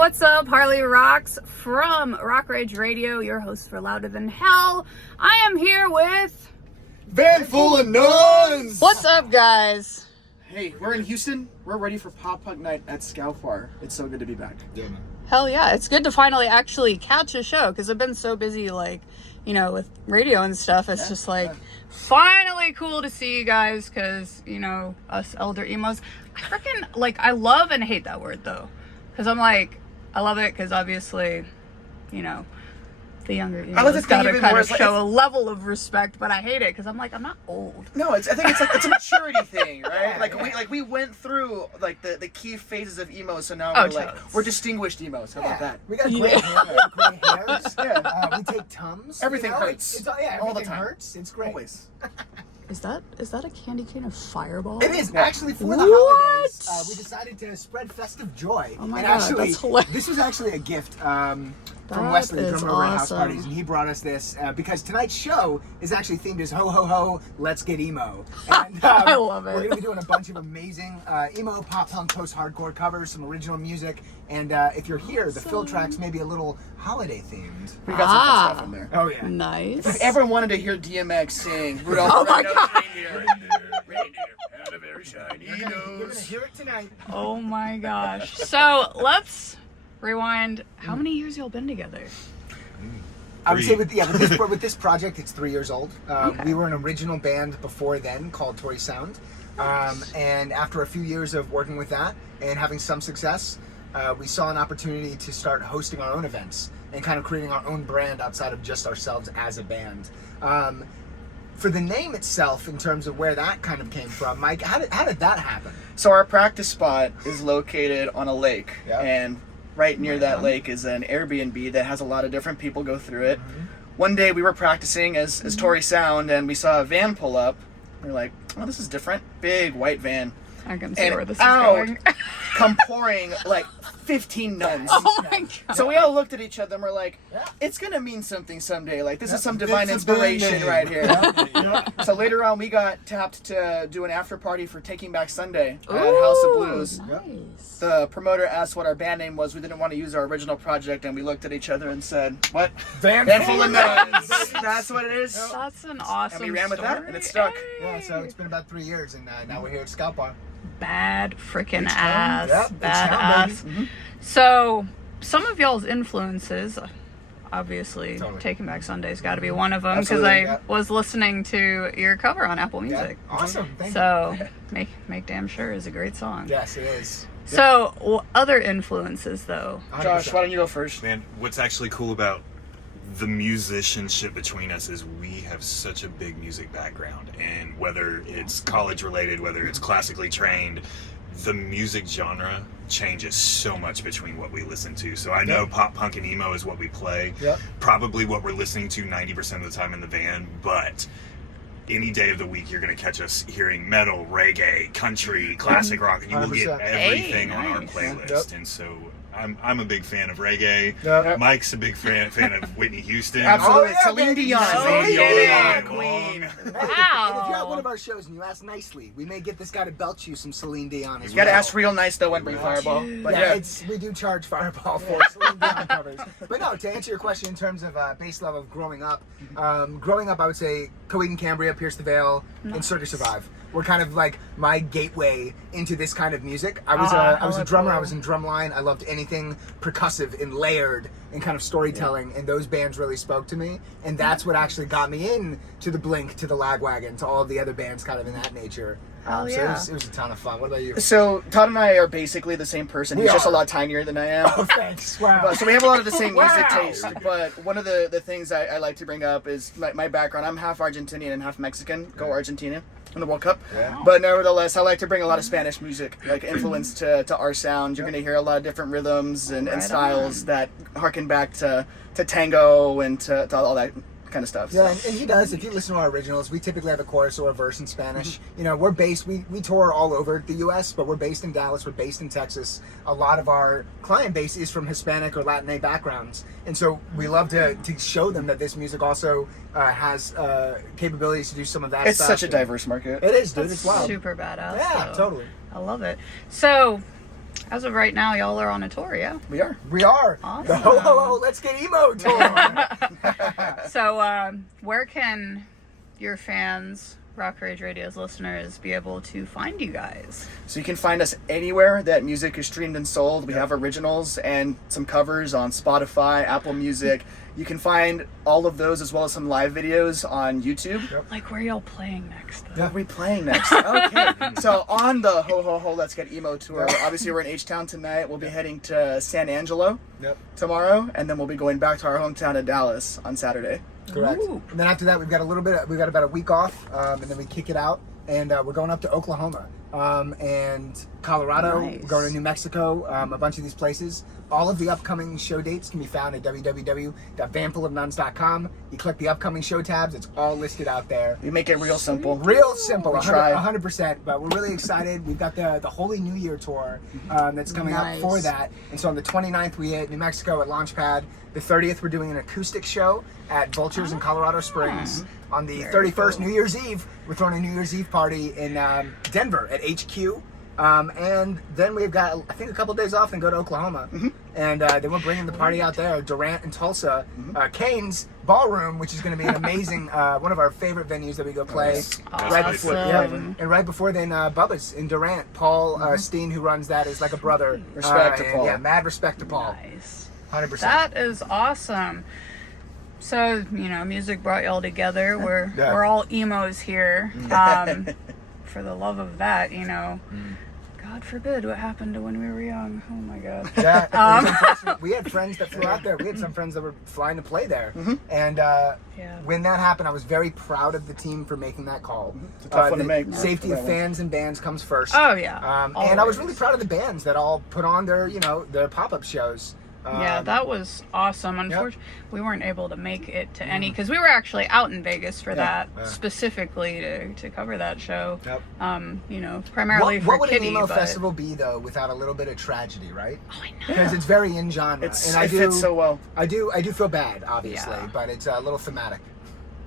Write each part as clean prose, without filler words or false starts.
what's up? Harley Roxx from Rock Rage Radio, your host for Louder Than Hell. I am here with... Van full of nuns! What's up, guys? Hey, we're in Houston. We're ready for Pop Punk Night at Scout Bar. It's so good to be back. Yeah, man. Hell yeah, it's good to finally actually catch a show, because I've been so busy, like, you know, with radio and stuff. It's just like, finally cool to see you guys, because, you know, us elder emos. I freaking, like, I love and hate that word, though. Because I'm like, I love it because obviously, you know, the younger emos gotta kind of show a level of respect, but I hate it because I'm like, I'm not old. No, I think it's a maturity thing, right? We went through like the key phases of emo, so now we're distinguished emos. How about that? We got gray hair, gray hairs. Yeah. We take Tums. Everything hurts. It's all the time. Hurts. It's great. Always. Is that a candy cane of Fireball? It is actually for the holidays. We decided to spread festive joy. Oh my and god, actually, that's hilarious. this was actually a gift from Wesley, the drummer over at House Parties, and he brought us this because tonight's show is actually themed as Ho Ho Ho, Let's Get Emo. And, I love it. We're going to be doing a bunch of amazing emo, pop punk, post-hardcore covers, some original music, and if you're here, the fill tracks may be a little holiday themed. We got some fun stuff in there. Oh yeah, nice. If everyone wanted to hear DMX sing Rudolph the Red-Nosed Reindeer, had a very shiny you're going to nose. hear it tonight. Oh my gosh. So let's rewind. How many years y'all been together? I would say with this project, it's 3 years old. Okay. We were an original band before then called Tory Sound. And after a few years of working with that and having some success, we saw an opportunity to start hosting our own events and kind of creating our own brand outside of just ourselves as a band. For the name itself, in terms of where that kind of came from, Mike, how did that happen? So our practice spot is located on a lake, Yeah. and right near that lake is an Airbnb that has a lot of different people go through it. One day we were practicing as Tory Sound, and we saw a van pull up. We were like, oh, this is different. Big white van. I can see where this is out going. come pouring like 15 nuns. Oh my god. So we all looked at each other and we're like, it's going to mean something someday. Like, this is some divine inspiration right here. So later on, we got tapped to do an after party for Taking Back Sunday at House of Blues. Nice. The promoter asked what our band name was. We didn't want to use our original project, and we looked at each other and said, what? Van full of nuns. That's what it is. That's an awesome And we ran with that, story. and it stuck. Yeah, so it's been about 3 years, and now we're here at Scout Bar. Bad freaking H-Town, ass. yep, Bad H-Town, ass. baby. So, some of y'all's influences, obviously, Totally. Taking Back Sunday's got to be one of them, because Absolutely, I was listening to your cover on Apple Music. Yeah. Awesome. Thank you. So, Make Damn Sure is a great song. Yes, it is. So, other influences, though? 100%. Josh, why don't you go first? Man, what's actually cool about the musicianship between us is we have such a big music background, and whether it's college related, whether it's classically trained, the music genre changes so much between what we listen to. So I know pop punk and emo is what we play, probably what we're listening to 90% of the time in the van, but any day of the week you're going to catch us hearing metal, reggae, country, classic rock, and you will get 100%. everything on our Nice. playlist. And so I'm a big fan of reggae. Yep. Mike's a big fan of Whitney Houston. Absolutely. Oh, yeah, Celine baby. Dion. Celine Baby. Dion. Queen. And if you're at one of our shows and you ask nicely, we may get this guy to belch you some Celine Dion as You gotta well. ask real nice though when bring Fireball. But yeah. We do charge Fireball for Celine Dion covers. But no, to answer your question in terms of base level of growing up, I would say Coheed and Cambria, Pierce the Veil, and Cirque du Survive were kind of like my gateway into this kind of music. I was a drummer. cool. I was in drumline. I loved anything percussive and layered and kind of storytelling, and those bands really spoke to me. And that's what actually got me in to the Blink, to the Lagwagon, to all of the other bands kind of in that nature. Hell So yeah. it was a ton of fun. What about you? So Todd and I are basically the same person. We He's just a are. lot tinier than I am. Oh, thanks. Wow. So we have a lot of the same music Wow. taste. But one of the things I like to bring up is my background. I'm half Argentinian and half Mexican. Go Argentina in the World Cup. Yeah. But nevertheless, I like to bring a lot of Spanish music, like influence to our sound. You're going to hear a lot of different rhythms and Right styles on. that harken back to tango and to all that kind of stuff. Yeah, and he does. If you listen to our originals, we typically have a chorus or a verse in Spanish. You know, we're based, we tour all over the U.S., but we're based in Dallas, we're based in Texas. A lot of our client base is from Hispanic or Latin backgrounds. And so we love to show them that this music also has capabilities to do some of that It's stuff. such a diverse market. It is, dude. It's wild. Super badass. Yeah, so totally. I love it. So, as of right now, y'all are on a tour, yeah? We are. We are Awesome. the Ho Ho Ho Let's Get Emo tour. So, where can your fans, Rock Rage Radio's listeners, be able to find you guys? So you can find us anywhere that music is streamed and sold. We have originals and some covers on Spotify, Apple Music. You can find all of those as well as some live videos on YouTube. Like, where y'all playing next, though? What are we playing next? Okay. So on the Ho Ho Ho Let's Get Emo tour, obviously we're in H-Town tonight. We'll be heading to San Angelo tomorrow, and then we'll be going back to our hometown of Dallas on Saturday. Correct. Ooh. And then after that, we've got about a week off, and then we kick it out, and we're going up to Oklahoma and Colorado. Nice. We're going to New Mexico, a bunch of these places. All of the upcoming show dates can be found at www.vanfulofnuns.com. You click the upcoming show tabs; it's all listed out there. We make it real simple. Real simple, We try. 100%. But we're really excited. We've got the Holy New Year tour that's coming up Nice. for that. And so on the 29th, we hit New Mexico at Launchpad. The 30th, we're doing an acoustic show at Vultures in Colorado Springs. On the 31st, New Year's Eve, we're throwing a New Year's Eve party in Denver at HQ. And then we've got, I think, a couple days off and go to Oklahoma. And then we're bringing the party out there, Durant and Tulsa. Kane's Ballroom, which is going to be an amazing, one of our favorite venues that we go play. Right before, Awesome. and right before then, Bubba's in Durant. Paul Steen, who runs that, is like a brother. Respect to and, Paul. Yeah, mad respect to Paul. Nice. 100%. That is awesome. So, music brought y'all together. We're Yeah. we're all emos here. For the love of that, God forbid what happened to when we were young. Oh my God. Yeah, it was unfortunate. We had friends that flew out there. We had some friends that were flying to play there. And when that happened, I was very proud of the team for making that call. It's a tough one to make. Safety of fans and bands comes first. Oh yeah. And I was Always. really proud of the bands that all put on their, their pop-up shows. Yeah, that was awesome. Unfortunately, we weren't able to make it to any because we were actually out in Vegas for that specifically to cover that show. Yep. Primarily for what would Kitty. an emo but... festival be though without a little bit of tragedy, right? Oh, I know. Because it's very in genre, It and fits so well. I do feel bad, obviously, Yeah. but it's a little thematic.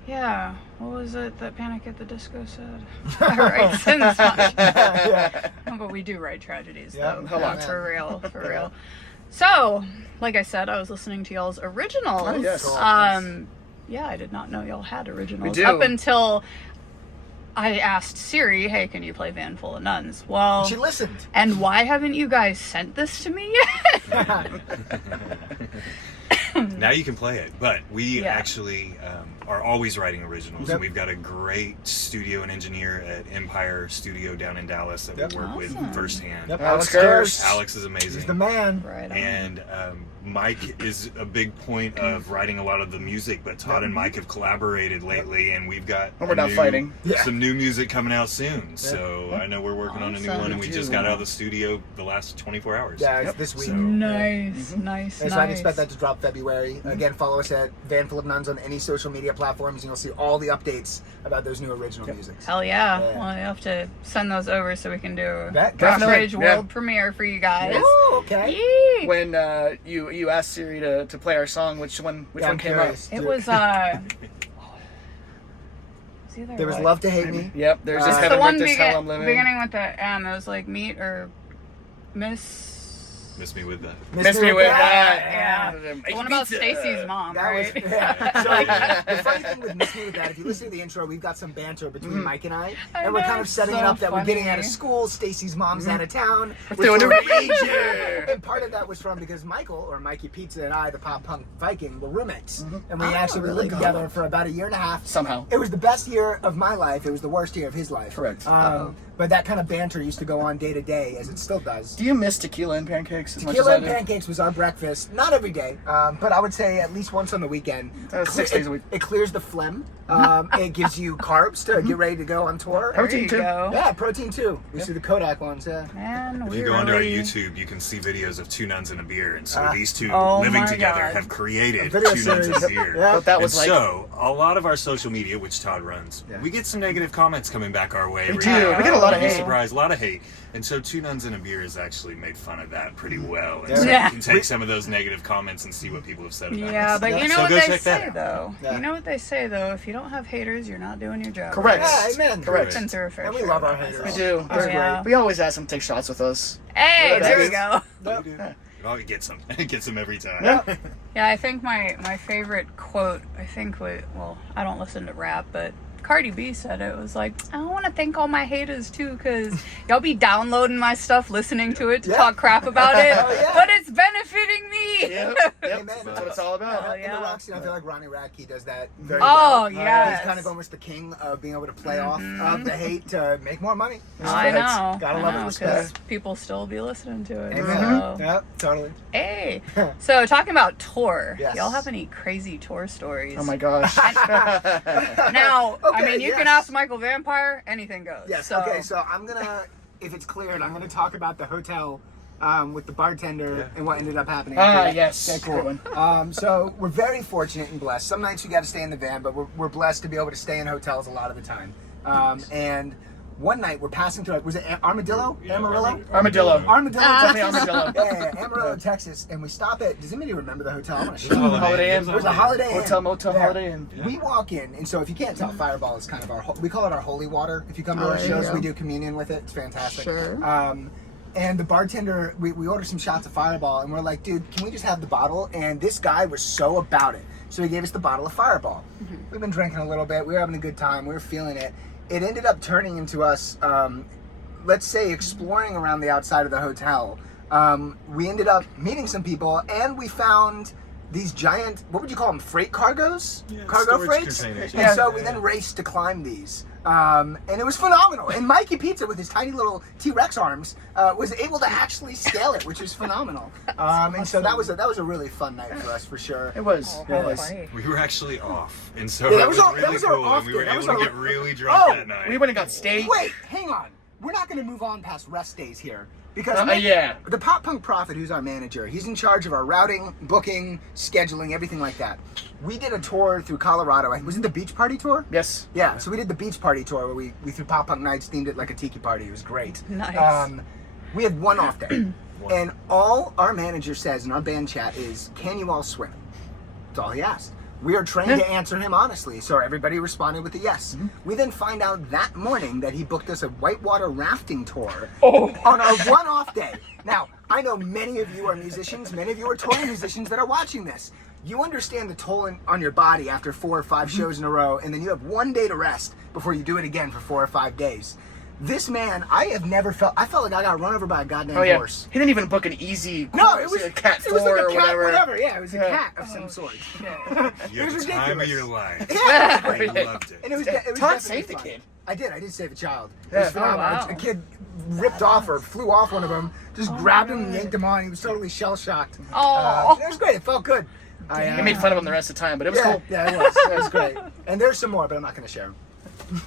Yeah. What was it that Panic at the Disco said? I write sins much. No, but we do write tragedies, Yeah, though. a lot. No, for real. So, like I said, I was listening to y'all's originals. Oh, yes. Yeah, I did not know y'all had originals. We do. Up until I asked Siri, hey, can you play Van Full of Nuns? Well, She listened. and why haven't you guys sent this to me yet? Now you can play it, but we Yeah. actually are always writing originals, Yep. and we've got a great studio and engineer at Empire Studio down in Dallas that we work Awesome. with firsthand. Yep. Alex Durst. Alex is amazing. He's the man. Right on. And Mike is a big point of writing a lot of the music, but Todd and Mike have collaborated lately, and we've got And we're not fighting. some new music coming out soon. So I know we're working on a new Awesome. one, and we just got out of the studio the last 24 hours. Yeah, it's this week. So- Nice. And so I expect that to drop February. Again, follow us at Van Full of Nuns on any social media platforms, and you'll see all the updates about those new original musics. Hell yeah. Yeah. Well, you have to send those over so we can do a That- Rock definitely, Rage yeah. world premiere for you guys. Oh, okay. Yee! When you asked Siri to play our song, which one Yeah, I'm came curious. It was either There was like- Love to Hate up? Me. Yep, there's this It's It's the heaven one with this hell I'm living. beginning with the M. It was like meet or miss. Miss me with that. Miss me with that. Yeah. Make The one about pizza. Stacy's mom, That right? was, yeah. So the funny thing with Miss Me With That, if you listen to the intro, we've got some banter between Mike and I I and we're know, kind of it's setting so it up that we're getting out of funny. school. Stacy's mom's out of town. Doing a We're- rager. And part of that was from because Michael, or Mikey Pizza, and I, the pop punk Viking, were roommates, and we actually really? lived together for about a year and a half. Somehow. It was the best year of my life. It was the worst year of his life. Correct. But that kind of banter used to go on day to day, as it still does. Do you miss tequila and pancakes as much Tequila as and I do? pancakes was our breakfast. Not every day, but I would say at least once on the weekend. 6 days a week. It clears the phlegm. It gives you carbs to get ready to go on tour. There Protein you too. go. Yeah, protein too. We see the Kodak ones. Yeah. Man, If we you go onto our really... YouTube, you can see videos of Two Nuns and a Beer, and so these two Oh living my together God. have created video Two Nuns and a series. Beer. Yeah. But that And was like so, a lot of our social media, which Todd runs, Yeah. we get some negative comments coming back our way. We every do. now and We get a lot of then. You'd be hate. surprised, a lot of hate. And so, Two Nuns and a Beer has actually made fun of that pretty well. And Yeah. so Yeah. you can take some of those negative comments and see what people have said about Yeah, us. but you know So what go they check that say out. though. Yeah. You know what they say though. If you don't don't have haters, you're not doing your job. Correct. Yeah, amen. Correct. Been through a fair And we share love of our that haters. We myself. do. They're yeah. great. We always ask them to take shots with us. Hey, Yeah, there we that's- go. We do. Oh, it gets them. It gets them every time. Yeah. Yeah, I think my favorite quote, well, I don't listen to rap, but Cardi B said it was like, I want to thank all my haters too, because y'all be downloading my stuff, listening to it to Yeah. talk crap about it, Oh, yeah. but it's benefiting me. Yep. Amen. That's what it's all about. Oh, In the yeah. Roxx, I feel like Ronnie Radke does that very Oh, well. yes. He's kind of almost the king of being able to play off of the hate to make more money. I know. Gotta I love it. know, Respect. 'cause people still be listening to it. Amen. So. Yep, totally. Hey, so talking about tour, Yes. y'all have any crazy tour stories? Oh my gosh. Now, I Okay, mean, you can yes. ask Michael Vampire, anything goes. Yes. So. Okay. So I'm gonna, if it's cleared, I'm gonna talk about the hotel with the bartender and what ended up happening. Yes. Okay, Good cool. one. So we're very fortunate and blessed. Some nights we got to stay in the van, but we're blessed to be able to stay in hotels a lot of the time. And one night we're passing through. Was it Armadillo? Yeah, Amarillo? Armadillo. Armadillo, Definitely Texas. Armadillo. Yeah, Amarillo, Texas, and we stop at. Does anybody remember the hotel? I'm gonna show It was you. a Holiday Inn. It was a Holiday Inn. Hotel, motel, Yeah. Holiday Inn. We walk in, and so if you can't tell, Fireball is kind of we call it our holy water. If you come to our there you shows, go. we do communion with it. It's fantastic. Sure. And the bartender, we ordered some shots of Fireball, and we're like, dude, can we just have the bottle? And this guy was so about it. So he gave us the bottle of Fireball. We've been drinking a little bit. We were having a good time. We were feeling it. It ended up turning into us, let's say, exploring around the outside of the hotel. We ended up meeting some people, and we found these giant, what would you call them, freight cargos? Yeah, Cargo storage freights? containers, And yeah. so we then raced to climb these. And it was phenomenal. And Mikey Pizza, with his tiny little T-Rex arms, was able to actually scale it, which was phenomenal. And so that was a really fun night for us, for sure. It was. Oh, It was. funny. We were actually off, and so Yeah, that was that really was our cool. off And we were day. That able was to our- get really drunk Oh, that night. We went and got steak. Wait, hang on. We're not going to move on past rest days here. Because Yeah. the Pop Punk Prophet, who's our manager, he's in charge of our routing, booking, scheduling, everything like that. We did a tour through Colorado. Was it the Beach Party Tour? Yes. Yeah, so we did the Beach Party Tour where we threw Pop Punk Nights, themed it like a tiki party. It was great. Nice. We had one off day. And all our manager says in our band chat is, can you all swim? That's all he asked. We are trained to answer him honestly, so everybody responded with a yes. We then find out that morning that he booked us a whitewater rafting tour on our one off day. Now, I know many of you are musicians, many of you are touring musicians that are watching this. You understand the toll on your body after 4 or 5 shows in a row, and then you have one day to rest before you do it again for 4 or 5 days. This man, I felt like I got run over by a goddamn Oh yeah. horse. He didn't even book an easy. No, it was a cat it was 4 like a or cat, whatever. Yeah, it was a Yeah. cat of some sort. You It had was the time of ridiculous. your life. Yeah. I loved it. And it was Todd definitely saved the fun. kid. I did save a child. It Yeah. was phenomenal. Oh, wow. A kid ripped off or flew off one of them, just grabbed him and yanked him on. He was totally shell shocked. Oh. It was great. It felt good. I made fun of him the rest of the time, but it was yeah, cool. yeah, it was. It was great. And there's some more, but I'm not going to share them.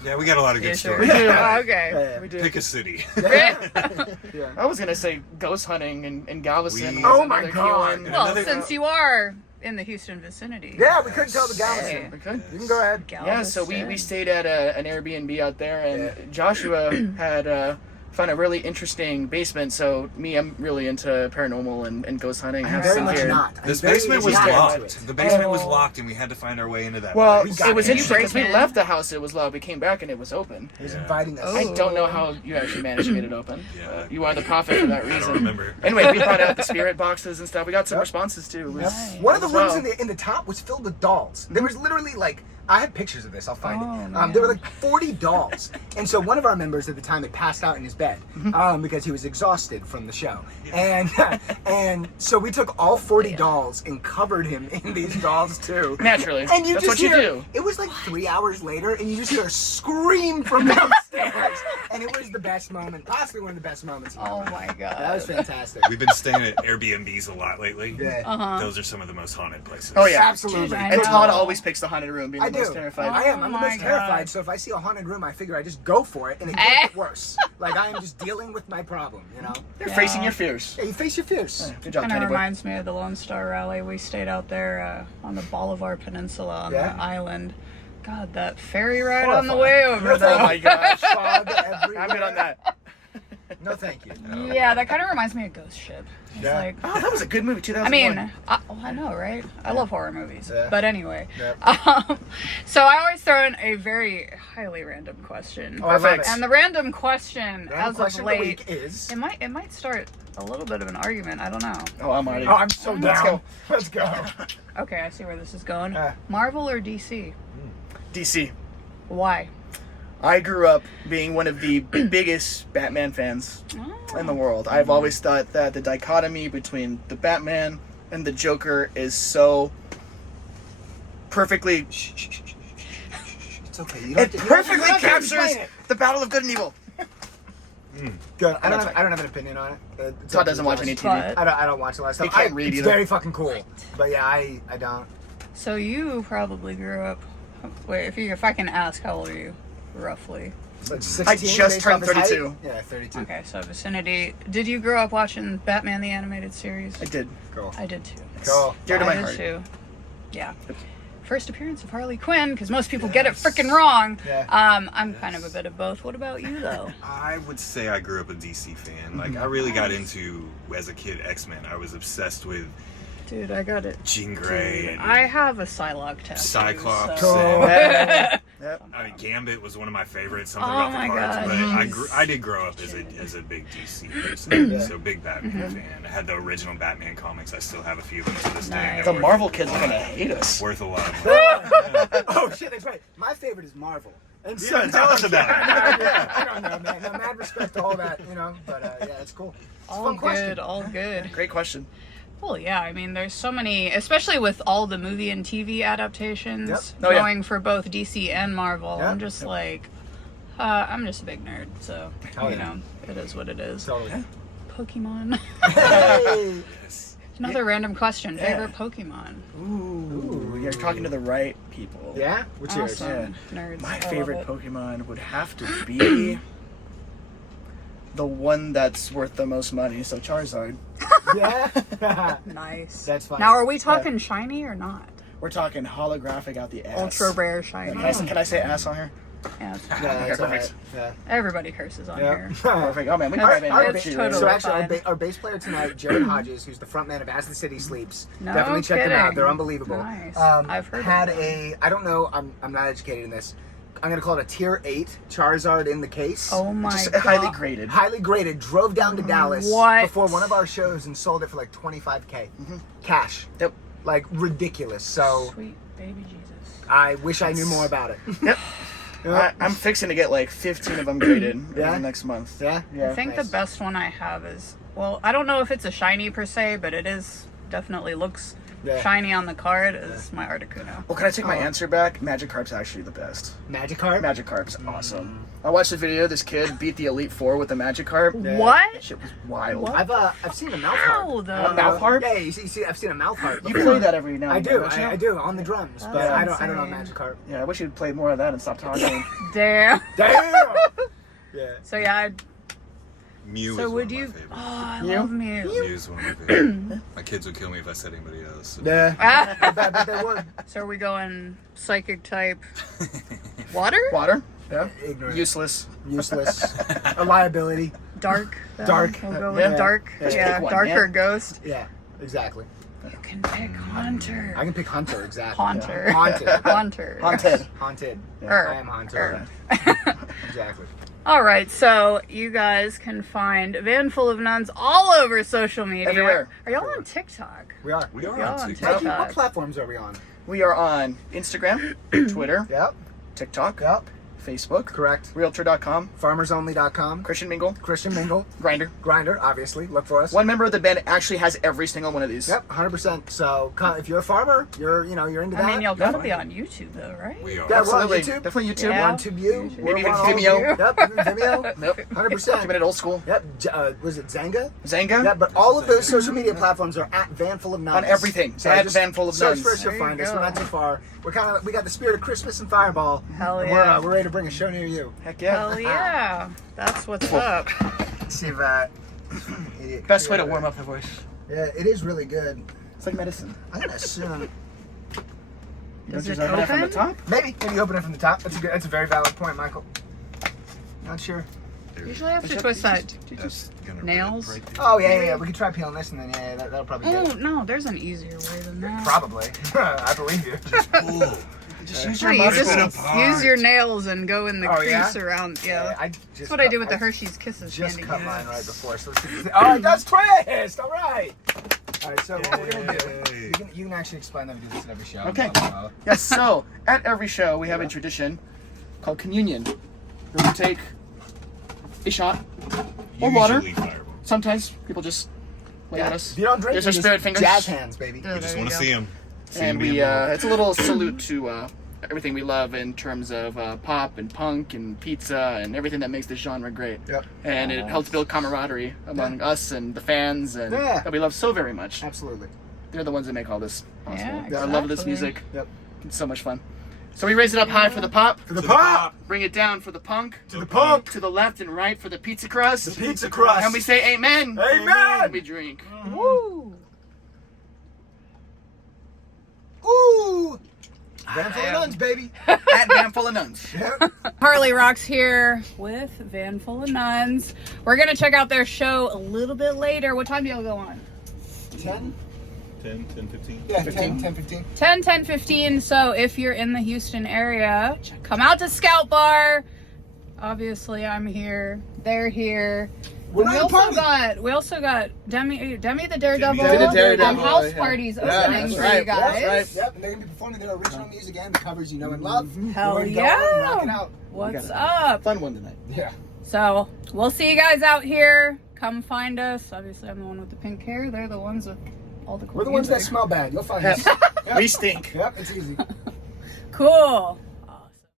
Yeah, we got a lot of good Yeah, sure. stories. Oh, okay. Yeah, We did. Pick a city. yeah. I was gonna say ghost hunting in Galveston. We- was Oh my another God. key one. Well, Another- since you are in the Houston vicinity. Yeah, we couldn't tell the Galveston. Hey. We could. You can go ahead. Yeah, so we Galveston. stayed at an Airbnb out there, and Yeah. Joshua had found a really interesting basement. So me, I'm really into paranormal and ghost hunting. I'm have very some much here. not. I'm This very basement was not into locked. it. The basement was Oh. locked, and we had to find our way into that Well, place. got it was it. interesting because we Break in. left the house, it was locked. We came back and it was open. He was Yeah. inviting us. Oh. I don't know how you actually managed to get it open. Yeah. You are the prophet for that I reason. don't remember. Anyway, we brought out the spirit boxes and stuff. We got some Yep. responses too. It was- Nice. One of the as well. rooms in the top was filled with dolls. There was literally like, I have pictures of this. I'll find Oh, it. man. There were like 40 dolls, and so one of our members at the time had passed out in his bed because he was exhausted from the show, and so we took all 40 dolls and covered him in these dolls too. Naturally. And you That's just what hear, you do. It was like 3 hours later, and you just hear a scream from downstairs, and it was the best moment, possibly one of the best moments. Of my Oh life. my god. That was fantastic. We've been staying at Airbnbs a lot lately. Yeah. Uh-huh. Those are some of the most haunted places. Oh, yeah. Absolutely. Dude, I And know. Todd always picks the haunted room, being I the do. most terrified. I am. I'm the Oh my most terrified. God. So if I see a haunted room, I figure I just go for it, and it can't get worse. Like I am just dealing with my problem. You know. You're Yeah. facing your fears. Yeah, you face your fears. Good job, Kind of Teddy boy. reminds me of the Lone Star Rally. We stayed out there on the Bolivar Peninsula on Yeah. the island. God, that ferry ride on the way over Horrifying. Oh there. my gosh. Fog everywhere. I'm good on that. No, thank you. Yeah, that kind of reminds me of Ghost Ship. It's Yeah. like, Oh, that was a good movie, 2001. I mean, I know, right? I love horror movies. Yeah. But anyway. Yep. So I always throw in a very highly random question. Oh, I love Perfect. it. And the random question, Random as question of of the late, week is. it might start a little bit of an argument. I don't know. Oh, I'm already. Oh, I'm so down. Let's go. Let's go. Okay, I see where this is going. Yeah. Marvel or DC? DC. Why? I grew up being one of the biggest Batman fans Oh. in the world. I've always thought that the dichotomy between the Batman and the Joker is so perfectly. It's okay. You It you perfectly you have to captures explain it. the battle of good and evil. Good. I don't have an opinion on it. It's Todd up to doesn't you watch guys. any TV. But- I don't watch a lot of stuff. He can't read it's either. very fucking cool. But yeah, I don't. So you probably grew up. Wait, if I can ask, how old are you, roughly? It's like 16 I just based turned off his height. 32. Yeah, 32. Okay, so vicinity. Did you grow up watching Batman the Animated Series? I did. Cool. I did too. Cool. Dear to I my did heart. too. Yeah. First appearance of Harley Quinn, because most people get it freaking wrong. Yeah. I'm kind of a bit of both. What about you, though? I would say I grew up a DC fan. Like, I really got into, as a kid, X-Men. I was obsessed with Dude, I got it. Jean Grey and I have a Psylocke tattoo. Cyclops. So. Cool. Yep. Yep. I mean, Gambit was one of my favorites. Something Oh about my the cards, God. but I did grow up as a big DC person, Yeah. so big Batman fan. I had the original Batman comics. I still have a few of them to this day. Nice. The They're Marvel kids are gonna hate us. worth a lot of money. Oh shit, that's right. My favorite is Marvel. And Yeah, tell us about it. Yeah, I don't know, man. No, mad respect to all that, But yeah, it's cool. It's a All fun good, question. all good. Great question. Well, yeah, I mean, there's so many, especially with all the movie and TV adaptations Yep. Oh, yeah. going for both DC and Marvel. Yep. I'm just like, I'm just a big nerd, so, Hell you yeah. know, it is what it is. Totally. Pokemon. Hey. Another random question. Yeah. Favorite Pokemon? Ooh, you're talking to the right people. Yeah? What's yours? Awesome. Nerds. My I love favorite it. Pokemon would have to be the one that's worth the most money, so Charizard. Yeah? Nice. That's fine. Now, are we talking shiny or not? We're talking holographic out the ass. Ultra rare shiny. Can I say ass on here? Yeah, it's fine. Yeah, that's all Perfect. right. Yeah. Everybody curses on Yeah. here. Perfect. Oh man, we can Our- dive in our- here, it's too. totally So actually, fine. our bass player tonight, Jared Hodges, who's the frontman of As the City Sleeps, No definitely check them out. kidding. They're unbelievable. Nice. Um, I've heard of had them. I don't know. I'm not educated in this. I'm gonna call it a tier 8 Charizard in the case. Oh my Just god. highly graded. Highly graded. Drove down to Dallas What? before one of our shows and sold it for like 25K cash. Yep. Like ridiculous. So Sweet baby Jesus. I wish I knew more about it. Yep. Yeah. I'm fixing to get like 15 of them graded Yeah? next month. Yeah? Yeah. I think Nice. the best one I have is, well, I don't know if it's a shiny per se, but it is definitely looks Yeah. shiny on the card, is my Articuno. Well, can I take my Oh. answer back? Magikarp's actually the best. Magikarp. Magikarp's awesome. I watched the video. This kid beat the Elite Four with the Magikarp. Yeah. What? That shit was wild. I've seen a mouth How, harp. though? A mouth harp? Yeah, you see, I've seen a mouth harp. You play that every now I and do. then, don't you? I do on the drums, but That's I don't know insane. Magikarp. Yeah, I wish you'd play more of that and stop talking. Damn. Damn. Yeah. So yeah, Mew so is one would of my you? favorites. Oh, I You? love Mew. Mew is one of my favorites. My kids would kill me if I said anybody else. Yeah. Ah, I bet they would. so are we going psychic type? Water? Water? Yeah. Ignorant. Useless. Useless. A liability. Dark. then? Dark. We'll go with Yeah. dark. Just Yeah, pick one, dark yeah. or ghost. Yeah. Exactly. You can pick Hunter. I can pick Hunter. Exactly. Haunter. Haunted. Haunter. Haunted. Haunted. Er, I am Haunter. Exactly. All right, so you guys can find a van full of nuns all over social media. Everywhere. Are y'all on TikTok? We are. We are Y'all on on TikTok. Mikey, what TikTok. platforms are we on? We are on Instagram, Twitter, Yep. TikTok, Yep. Facebook, Correct. Realtor.com, FarmersOnly.com. Christian Mingle, Christian Mingle. Grinder. Grinder, obviously. Look for us. One member of the band actually has every single one of these. Yep, 100%. So if you're a farmer, you're into that. I mean, you'll probably be on YouTube though, right? We are. Yeah, we're on Absolutely. YouTube. Definitely YouTube. Yeah. We're on TubeU. Maybe even We're on all- Vimeo. Yep, even Vimeo. Nope. 100%. Keeping it old school. Yep. Was it Zanga? Zanga. Yeah, but all of those social media platforms are at Van Full of Nuns. On everything. At just Van Full of search Nuns. for us, you'll There you find us. go. We're not too far. We got the spirit of Christmas and Fireball. Hell and yeah. We're ready to bring a show near you. Heck yeah. Hell yeah. That's what's up. See if idiot. Best way to warm up the voice. Yeah, it is really good. It's like medicine. I'm gonna assume Does Don't it you open it from the open? top? maybe open it from the top. That's a very valid point, Michael. Not sure. Usually I have to twist that. That's gonna Nails? rip right there. Oh yeah. We could try peeling this, and then that'll probably Oh get it. no, there's an easier way than that. Probably. I believe you. Ooh. Just use Yeah, your you muscles. just use your nails and go in the Oh, yeah? crease around. Yeah, I that's what I do with the Hershey's Kisses Just candy. cut mine right before. So let's see. Oh, it does twist. All right. All right. So what we're gonna do? Yay. You can actually explain that we do this at every show. Okay. Blah, blah, blah. Yes, so at every show we have a tradition called communion. Where we take a shot or water. Usually fireball. Sometimes people just lay at us. If you don't drink, There's you our just spirit fingers. jazz hands, baby. Yeah, We just there want you to go. see him. And we, it's a little salute to everything we love in terms of pop and punk and pizza and everything that makes this genre great. Yep. And it helps build camaraderie among us and the fans and Yeah. that we love so very much. Absolutely. They're the ones that make all this possible. Yeah, I love this exactly. music. Yep. It's so much fun. So we raise it up high for the pop, For the To pop. bring it down for the punk, To the punk. to the left and right for the pizza crust, The pizza crust. and we say amen. Amen. And we drink. Woo! Ooh. Van full of nuns, baby. At Van Full of Nuns. Yep. Harley Roxx here with Van Full of Nuns. We're gonna check out their show a little bit later. What time do y'all go on? 10? 10, 15. Yeah, 10, 15. 10, 10, 15. So if you're in the Houston area, come out to Scout Bar. Obviously, I'm here. They're here. We're we not also party. got Demi the Daredevil, Demi the Daredevil, and house yeah. parties Yeah, opening that's for right, you guys. that's right. Yep, and they're going to be performing their original music and the covers you know and love. Hell We're going, yeah. rocking out. What's got up? Fun one tonight. Yeah. So we'll see you guys out here. Come find us. Obviously, I'm the one with the pink hair. They're the ones with all the cool We're the ones that music. smell bad. You'll find Yep. us. Yep. We stink. Yep, it's easy. Cool.